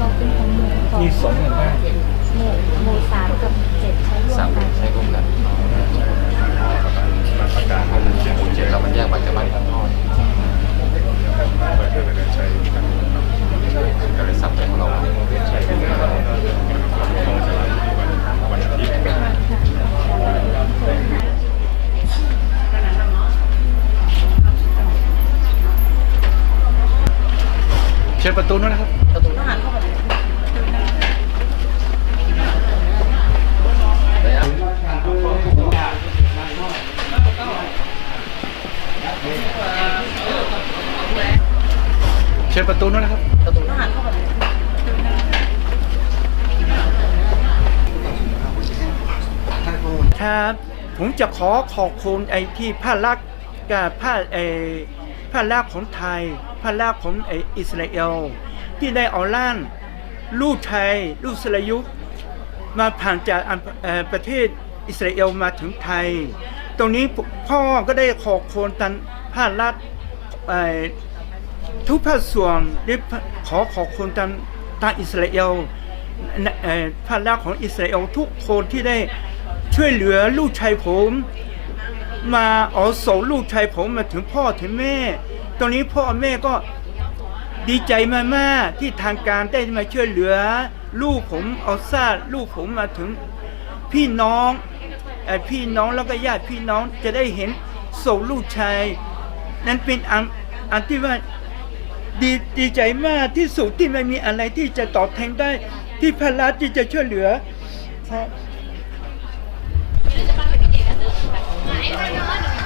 เราเป็นของหมู่สองมีสองหย่างมากหมู่หมู่สามกับเจ็ดใช้ร่วมกัน ใช้ร่วมกันมาประกันมาปกันเพราะมันเจ็ดเรามันแยกไปจากบ้าน ประตูนู้นนะครับ ประตูหารเข้าไปเชิญประตูนู้นนะครับ ประตูหารเข้าไปครับผมจะขอขอบคุณไอ้ที่พระลักกับพระไอ้พระลักของไทย พระลักษณ์ของไอ้อิสราเอล ที่ได้เอาล่านลูกไทยลูกสลายุมาผ่านจากประเทศอิสราเอลมาถึงไทย ตรงนี้พ่อก็ได้ขอบคุณตันพระลักษณ์เอ่อทุกภาคส่วนได้ขอขอบคุณตันทางอิสราเอลพระลักษณ์ของอิสราเอลทุกคนที่ได้ช่วยเหลือลูกชายผม มาเอาส่งลูกชายผมมาถึงพ่อถึงแม่ตรงนี้พ่อแม่ก็ดีใจมากๆที่ทางการได้มาช่วยเหลือ ลูกผมเอาซาลูกผมมาถึงพี่น้องเอ่อพี่น้องแล้วก็ญาติพี่น้องจะได้เห็นส่งลูกชายนั้นเป็นอันอันที่ว่าดีดีใจมากที่สุดที่ไม่มีอะไรที่จะตอบแทนได้ที่พระราชที่จะช่วยเหลือ Thank you.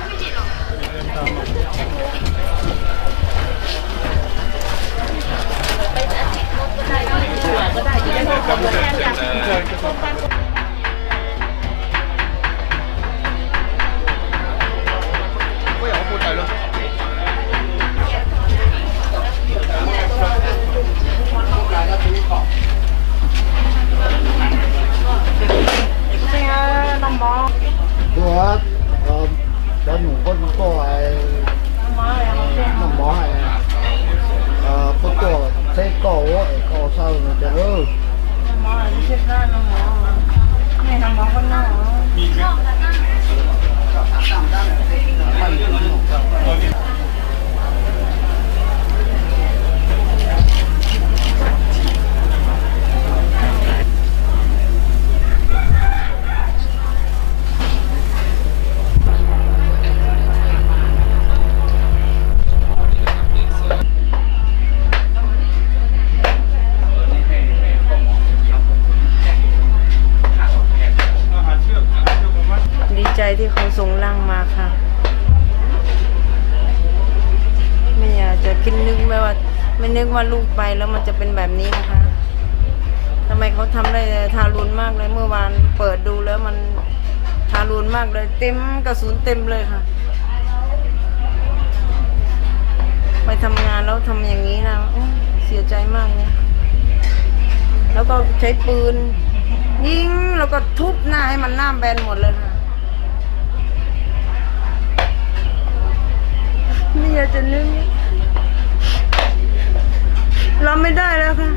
ไม่นึกว่าลูกไปแล้วมันจะเป็นแบบนี้นะคะทำไมเขาทำได้ทารุณมากเลยเมื่อวานเปิดดูแล้วมันทารุณมากเลย เต็มกระสุนเต็มเลยค่ะ ไปทำงานแล้วทำอย่างนี้นะเสียใจมากเลยแล้วก็ใช้ปืน ยิงแล้วก็ทุบหน้าให้มันหน้าแบนหมดเลยค่ะไม่อยากจะนึกเรับไม่ได้แล้วค่ะ